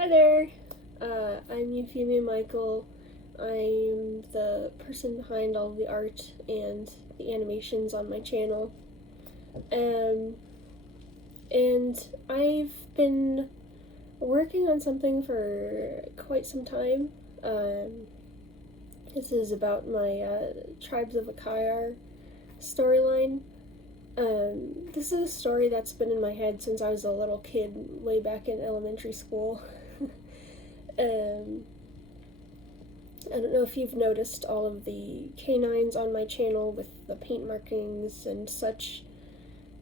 Hi there, I'm Euphemia Michael. I'm the person behind all of the art and the animations on my channel. Um, and I've been working on something for quite some time. This is about my Tribes of Akaiaar storyline. This is a story that's been in my head since I was a little kid, way back in elementary school. um, I don't know if you've noticed all of the canines on my channel with the paint markings and such.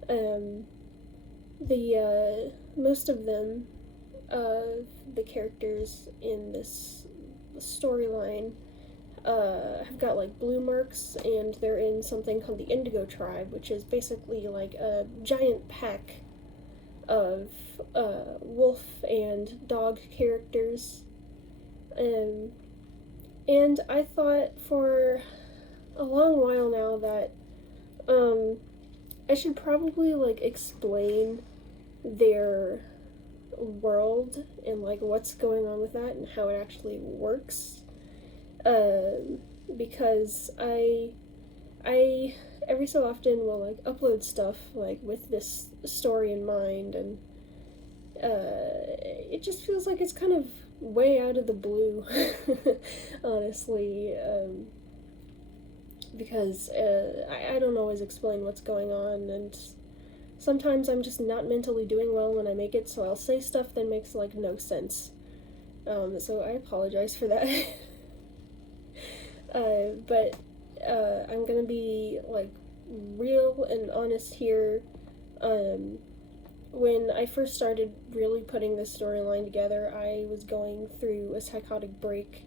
Um, the most of them, the characters in this storyline, have got like blue marks, and they're in something called the Indigo Tribe, which is basically like a giant pack of wolf and dog characters. Um, and I thought for a long while now that I should probably like explain their world and like what's going on with that and how it actually works. Because I every so often will like upload stuff like with this story in mind, and it just feels like it's kind of way out of the blue, honestly. Because I don't always explain what's going on, and sometimes I'm just not mentally doing well when I make it, so I'll say stuff that makes like no sense. So I apologize for that. But I'm gonna be like real and honest here. When I first started really putting this storyline together, I was going through a psychotic break,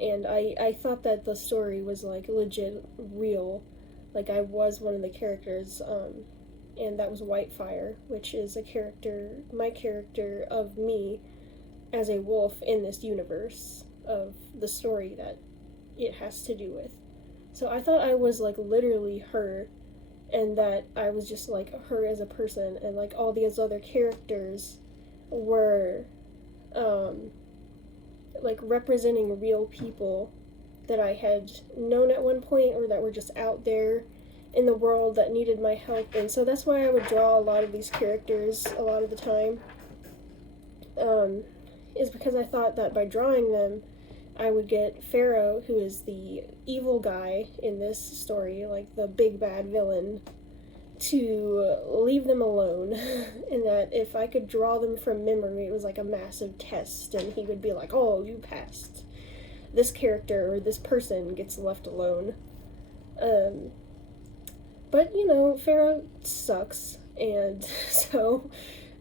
and I thought that the story was like legit real. Like I was one of the characters, and that was Whitefire, which is my character of me as a wolf in this universe of the story that it has to do with. So I thought I was like literally her, and that I was just like her as a person, and like all these other characters were like representing real people that I had known at one point, or that were just out there in the world that needed my help. And so that's why I would draw a lot of these characters a lot of the time, is because I thought that by drawing them I would get Pharaoh, who is the evil guy in this story, like the big bad villain, to leave them alone. And that if I could draw them from memory, it was like a massive test, and he would be like, oh, you passed. This character or this person gets left alone. But, you know, Pharaoh sucks, and so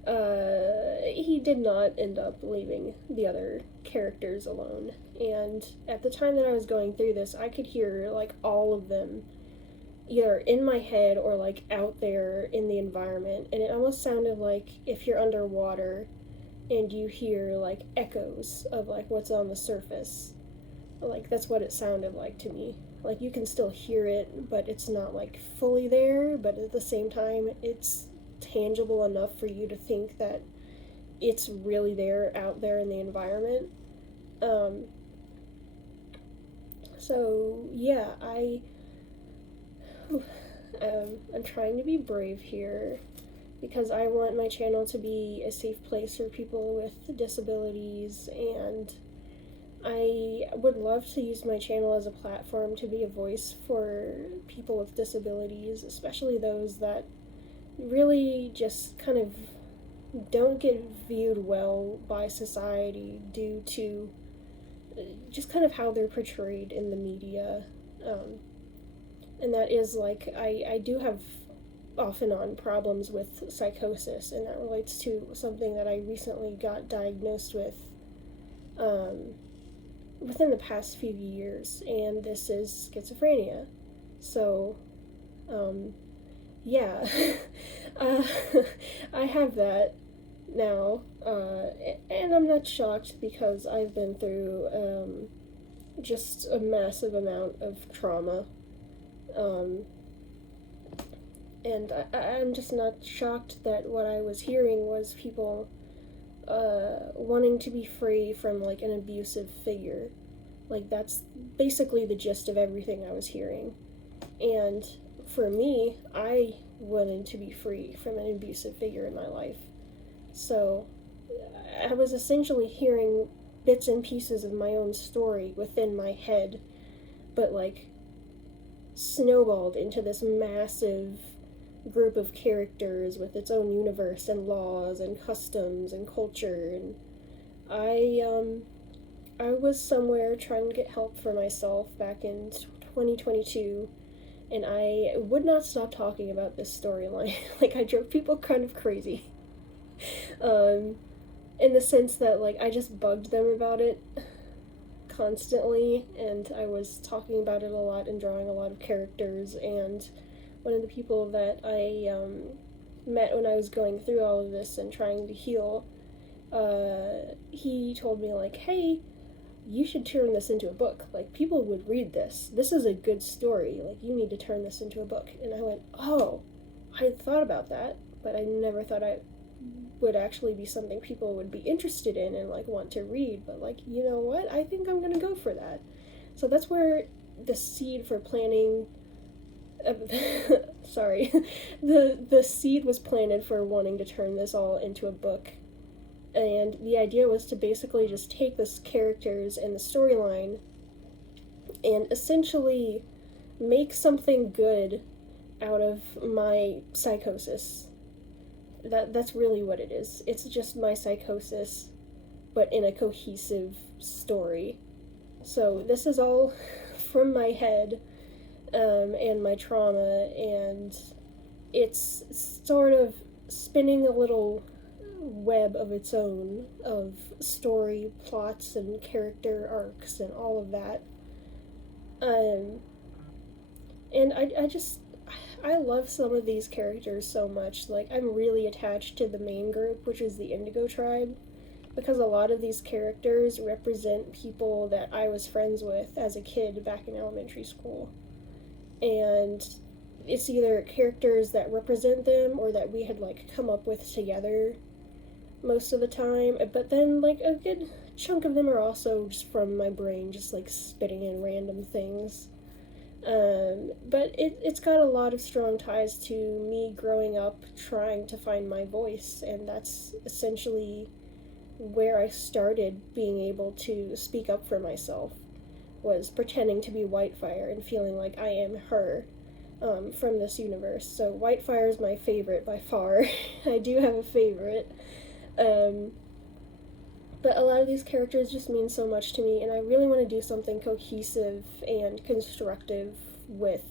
he did not end up leaving the other characters alone. And at the time that I was going through this, I could hear like all of them either in my head or like out there in the environment, and it almost sounded like if you're underwater and you hear like echoes of like what's on the surface. Like that's what it sounded like to me. Like you can still hear it, but it's not like fully there, but at the same time it's tangible enough for you to think that it's really there out there in the environment. Um, so yeah, I'm trying to be brave here because I want my channel to be a safe place for people with disabilities, and I would love to use my channel as a platform to be a voice for people with disabilities, especially those that really just kind of don't get viewed well by society due to just kind of how they're portrayed in the media. And that is like, I do have off and on problems with psychosis, and that relates to something that I recently got diagnosed with within the past few years, and this is schizophrenia. So, yeah, uh, I have that now, and I'm not shocked because I've been through just a massive amount of trauma. And I'm just not shocked that what I was hearing was people wanting to be free from like an abusive figure. Like that's basically the gist of everything I was hearing. And for me, I wanted to be free from an abusive figure in my life. So I was essentially hearing bits and pieces of my own story within my head, but like snowballed into this massive group of characters with its own universe and laws and customs and culture. And I was somewhere trying to get help for myself back in 2022, and I would not stop talking about this storyline. Like I drove people kind of crazy. Um, in the sense that like I just bugged them about it constantly, and I was talking about it a lot and drawing a lot of characters. And one of the people that I met when I was going through all of this and trying to heal, he told me like, "Hey, you should turn this into a book. Like people would read this. This is a good story. Like you need to turn this into a book." And I went, "Oh, I had thought about that, but I never thought I would actually be something people would be interested in and like want to read. But like, you know what? I think I'm gonna go for that." So that's where the seed for planning. Sorry, the seed was planted for wanting to turn this all into a book. And the idea was to basically just take the characters and the storyline and essentially make something good out of my psychosis. That's really what it is. It's just my psychosis, but in a cohesive story. So this is all from my head, and my trauma, and it's sort of spinning a little web of its own of story plots and character arcs and all of that. Um, and I love some of these characters so much. Like, I'm really attached to the main group, which is the Indigo Tribe, because a lot of these characters represent people that I was friends with as a kid back in elementary school. And it's either characters that represent them or that we had, like, come up with together most of the time. But then, like, a good chunk of them are also just from my brain, just, like, spitting in random things. But it's got a lot of strong ties to me growing up trying to find my voice, and that's essentially where I started being able to speak up for myself, was pretending to be Whitefire and feeling like I am her, from this universe. So Whitefire is my favorite by far. I do have a favorite. But a lot of these characters just mean so much to me, and I really want to do something cohesive and constructive with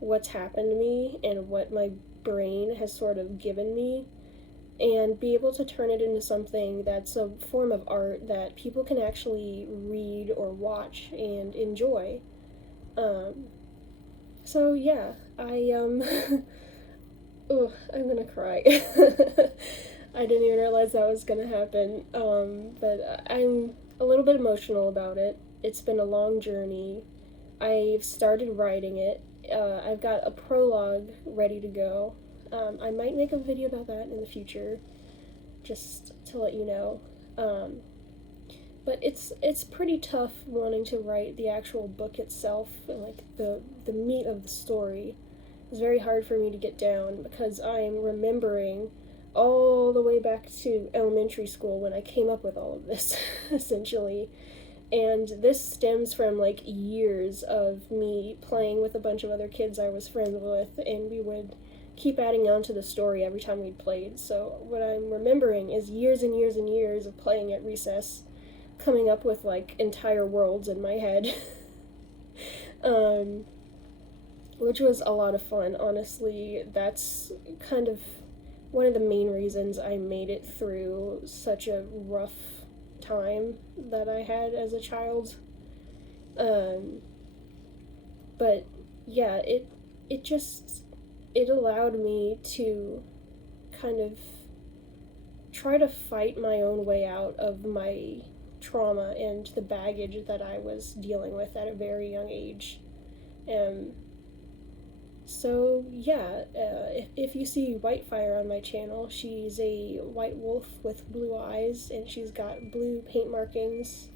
what's happened to me and what my brain has sort of given me, and be able to turn it into something that's a form of art that people can actually read or watch and enjoy. So yeah, oh, I'm gonna cry. I didn't even realize that was gonna happen. But I'm a little bit emotional about it. It's been a long journey. I've started writing it. I've got a prologue ready to go. I might make a video about that in the future, just to let you know. But it's pretty tough wanting to write the actual book itself, and like the meat of the story. It's very hard for me to get down because I'm remembering all the way back to elementary school when I came up with all of this, essentially. And this stems from like years of me playing with a bunch of other kids I was friends with, and we would keep adding on to the story every time we'd played. So what I'm remembering is years and years and years of playing at recess, coming up with like entire worlds in my head. Which was a lot of fun, honestly. That's kind of one of the main reasons I made it through such a rough time that I had as a child. But yeah, it allowed me to kind of try to fight my own way out of my trauma and the baggage that I was dealing with at a very young age. So yeah, if you see Whitefire on my channel, she's a white wolf with blue eyes, and she's got blue paint markings.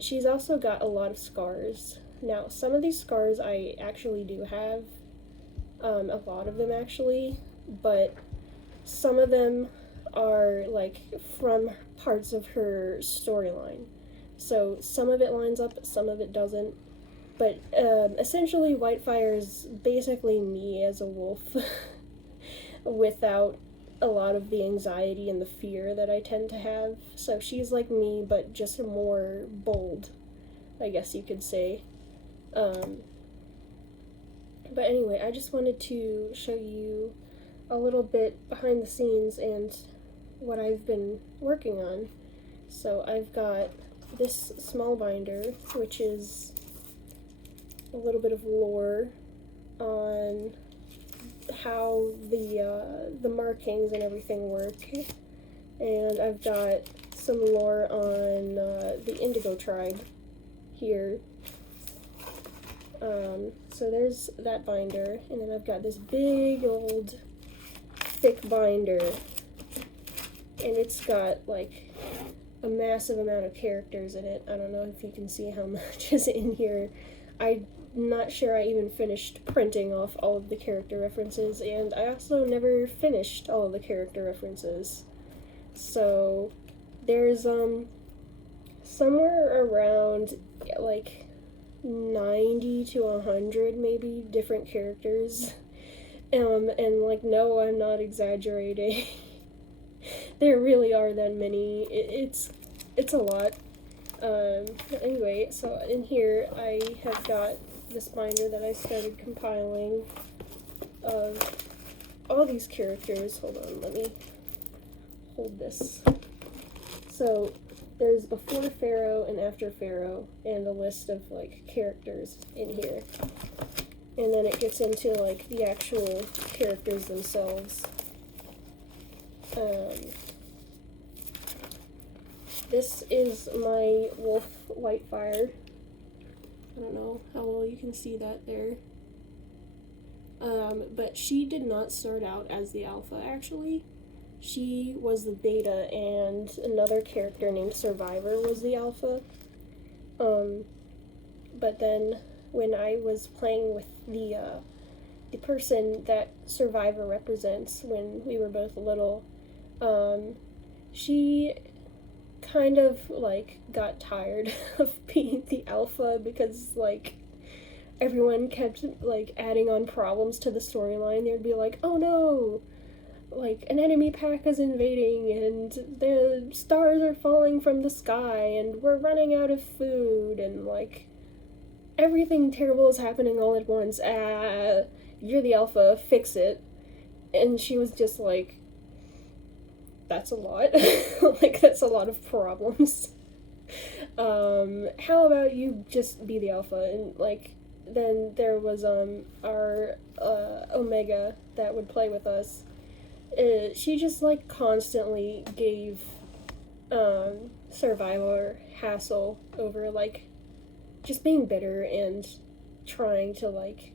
She's also got a lot of scars. Now, some of these scars I actually do have, a lot of them actually, but some of them are like from parts of her storyline. So some of it lines up, some of it doesn't. But essentially, Whitefire is basically me as a wolf without a lot of the anxiety and the fear that I tend to have. So she's like me, but just more bold, I guess you could say. Um, but anyway, I just wanted to show you a little bit behind the scenes and what I've been working on. So I've got this small binder, which is a little bit of lore on how the markings and everything work, and I've got some lore on the Indigo tribe here. So there's that binder, and then I've got this big old thick binder, and it's got like a massive amount of characters in it. I don't know if you can see how much is in here. I'm not sure I even finished printing off all of the character references, and I also never finished all of the character references. So there's somewhere around like 90 to 100 maybe different characters. And like, no, I'm not exaggerating. There really are that many. It's a lot. Anyway, so in here I have got this binder that I started compiling of all these characters. Hold on, let me hold this. So there's before Pharaoh and after Pharaoh, and a list of like characters in here. And then it gets into like the actual characters themselves. This is my wolf Whitefire. I don't know how well you can see that there. But she did not start out as the alpha, actually. She was the beta, and another character named Survivor was the alpha. But then when I was playing with the person that Survivor represents when we were both little, she kind of like got tired of being the alpha because like everyone kept like adding on problems to the storyline. They'd be like, oh no, like an enemy pack is invading and the stars are falling from the sky and we're running out of food and like everything terrible is happening all at once. You're the alpha, fix it. And she was just like, that's a lot. Like, that's a lot of problems. How about you just be the alpha? And like, then there was our Omega that would play with us. She just like constantly gave Survivor hassle over like just being bitter and trying to like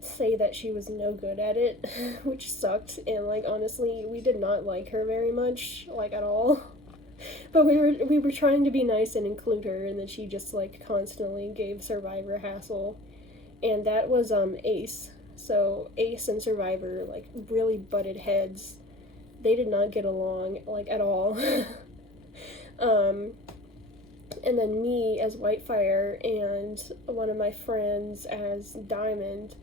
say that she was no good at it, which sucked. And like honestly, we did not like her very much, like at all. But we were trying to be nice and include her, and then she just like constantly gave Survivor hassle. And that was Ace. So Ace and Survivor like really butted heads. They did not get along like at all. And then me as Whitefire and one of my friends as Diamond,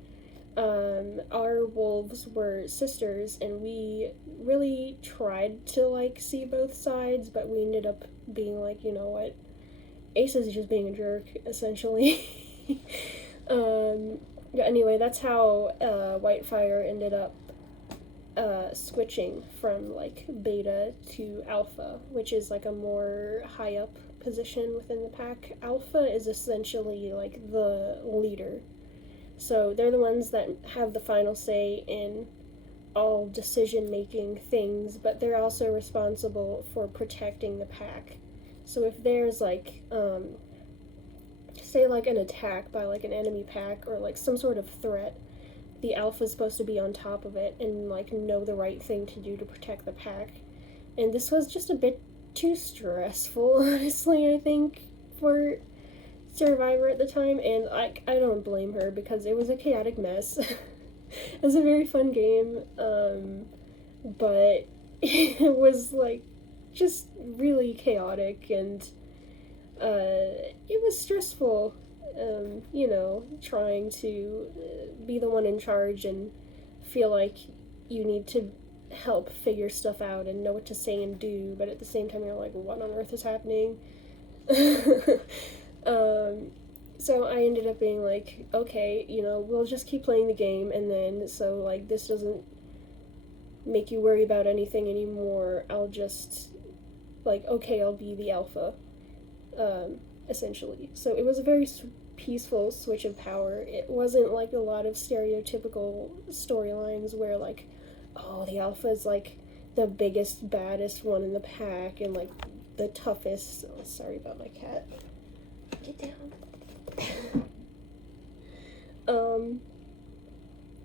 our wolves were sisters, and we really tried to like see both sides, but we ended up being like, you know what, Ace is just being a jerk, essentially. Anyway, that's how Whitefire ended up switching from like beta to alpha, which is like a more high up position within the pack. Alpha is essentially like the leader. So they're the ones that have the final say in all decision-making things, but they're also responsible for protecting the pack. So if there's like, say like an attack by like an enemy pack or like some sort of threat, the alpha's supposed to be on top of it and like know the right thing to do to protect the pack. And this was just a bit too stressful, honestly, I think, for Survivor at the time, and I don't blame her because it was a chaotic mess. It was a very fun game, but it was like just really chaotic, and it was stressful. Trying to be the one in charge and feel like you need to help figure stuff out and know what to say and do, but at the same time you're like, what on earth is happening? So I ended up being like, okay, we'll just keep playing the game, and then so like this doesn't make you worry about anything anymore. I'll just like, okay, I'll be the alpha, essentially. So it was a very peaceful switch of power. It wasn't like a lot of stereotypical storylines where like, oh, the alpha is like the biggest, baddest one in the pack and like the toughest. Oh, sorry about my cat. Get down.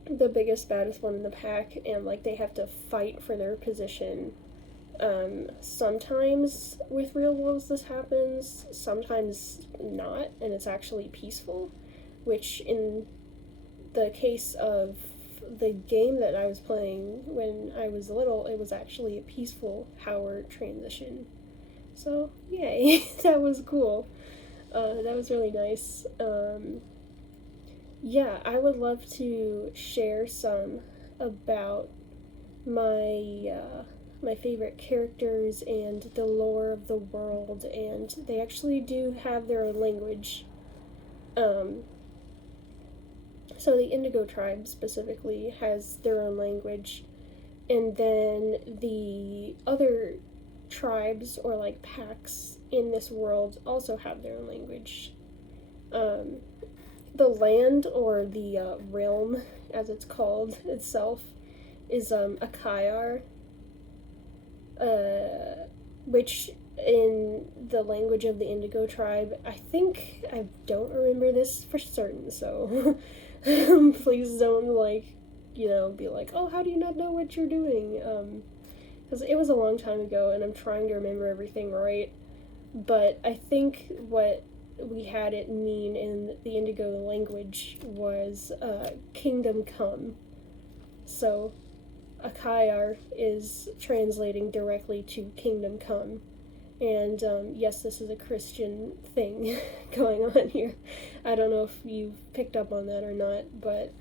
The biggest, baddest one in the pack, and like they have to fight for their position. Sometimes with real wolves this happens, sometimes not, and it's actually peaceful, which in the case of the game that I was playing when I was little, it was actually a peaceful power transition. So, yay, that was cool. That was really nice. Yeah, I would love to share some about my favorite characters and the lore of the world, and they actually do have their own language. So the Indigo tribe specifically has their own language, and then the other tribes or like packs in this world also have their own language. The land, or the realm as it's called itself, is Akaiaar, which in the language of the Indigo tribe, I don't remember this for certain, so please don't be like, oh, how do you not know what you're doing? Because it was a long time ago and I'm trying to remember everything right, but I think what we had it mean in the Indigo language was kingdom come. So Akaiaar is translating directly to kingdom come. And yes, this is a Christian thing going on here. I don't know if you've picked up on that or not, but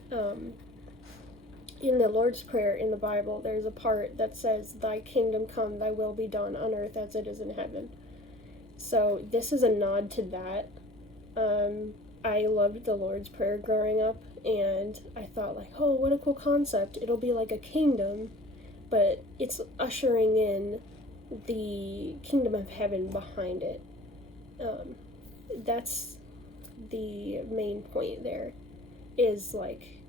in the Lord's Prayer in the Bible, there's a part that says, "Thy kingdom come, thy will be done on earth as it is in heaven." So this is a nod to that. I loved the Lord's Prayer growing up, and I thought like, oh, what a cool concept. It'll be like a kingdom, but it's ushering in the kingdom of heaven behind it. That's the main point there, is like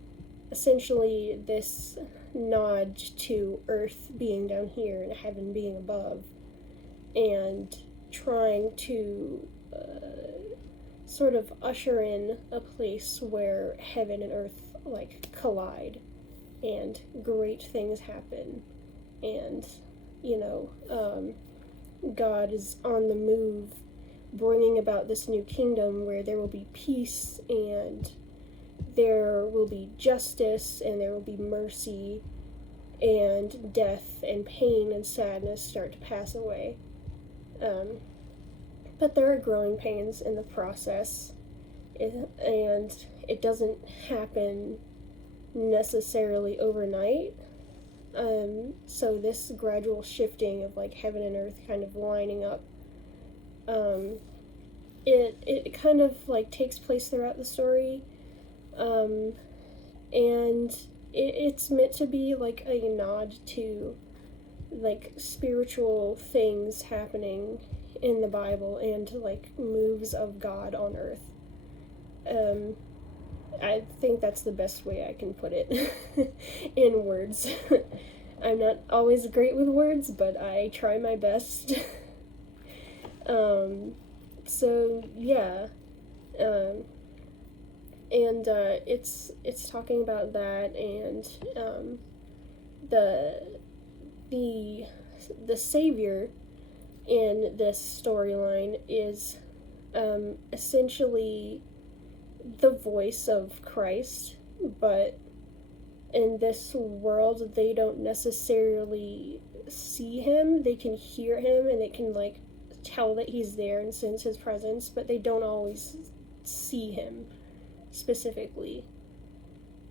essentially this nod to earth being down here and heaven being above, and trying to sort of usher in a place where heaven and earth like collide and great things happen, and God is on the move, bringing about this new kingdom where there will be peace, and there will be justice, and there will be mercy, and death and pain and sadness start to pass away. But there are growing pains in the process, and it doesn't happen necessarily overnight. So this gradual shifting of like heaven and earth kind of lining up, it kind of like takes place throughout the story, and it's meant to be like a nod to like spiritual things happening in the Bible and like moves of God on earth. I think that's the best way I can put it in words. I'm not always great with words, but I try my best. So yeah, And it's talking about that, and the the the savior in this storyline is essentially the voice of Christ, but in this world they don't necessarily see him. They can hear him and they can like tell that he's there and sense his presence, but they don't always see him specifically.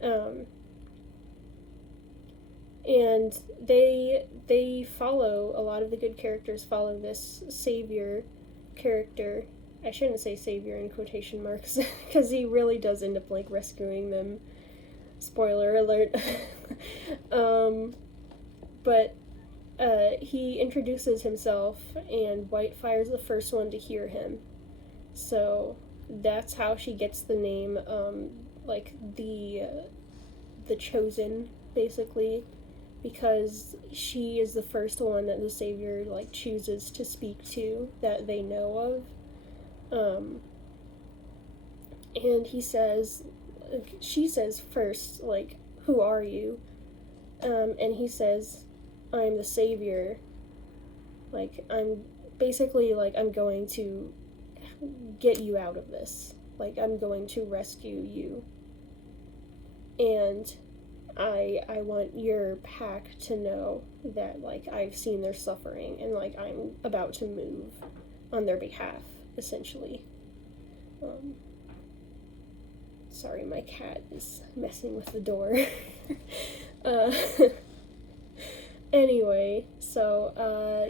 Um, and they follow, a lot of the good characters follow this savior character. I shouldn't say savior in quotation marks because he really does end up like rescuing them. Spoiler alert. But he introduces himself, and Whitefire's the first one to hear him. So that's how she gets the name, like the chosen, basically, because she is the first one that the savior like chooses to speak to that they know of. And she says first, like, who are you? And he says, I'm the savior. Like, I'm basically like, I'm going to get you out of this. Like, I'm going to rescue you. And I want your pack to know that, like, I've seen their suffering and, like, I'm about to move on their behalf, essentially. Sorry, my cat is messing with the door. uh, anyway, so,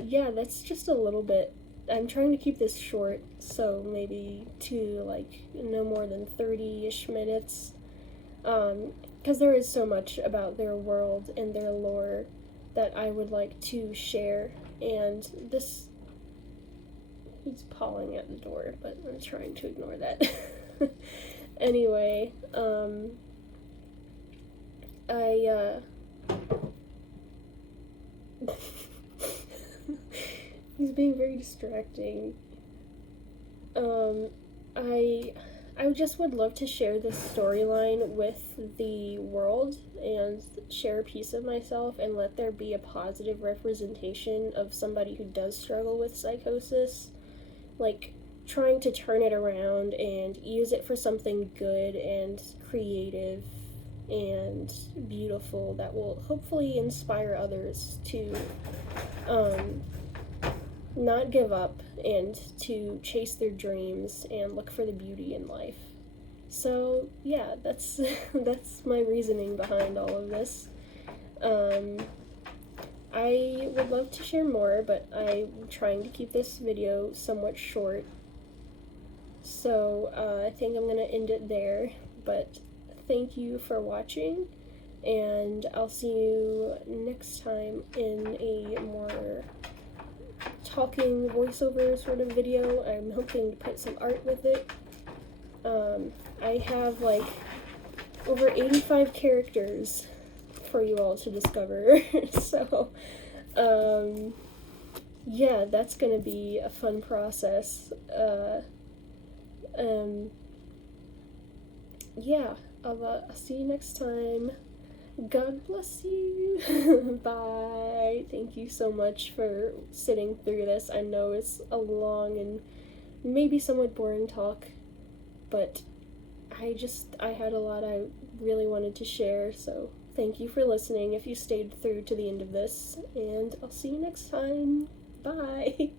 yeah, that's just a little bit. I'm trying to keep this short, so maybe to, like, no more than 30-ish minutes. Because there is so much about their world and their lore that I would like to share, and this... He's pawing at the door, but I'm trying to ignore that. Anyway, he's being very distracting. I just would love to share this storyline with the world and share a piece of myself and let there be a positive representation of somebody who does struggle with psychosis. Like, trying to turn it around and use it for something good and creative and beautiful that will hopefully inspire others to not give up and to chase their dreams and look for the beauty in life. So yeah, that's that's my reasoning behind all of this. I would love to share more, but I'm trying to keep this video somewhat short. So I think I'm going to end it there, but thank you for watching, and I'll see you next time in a more talking voiceover sort of video. I'm hoping to put some art with it. I have like over 85 characters for you all to discover, so yeah, that's gonna be a fun process. Yeah, I'll see you next time. God bless you. Bye. Thank you so much for sitting through this. I know it's a long and maybe somewhat boring talk, but I had a lot I really wanted to share, so thank you for listening if you stayed through to the end of this, and I'll see you next time. Bye.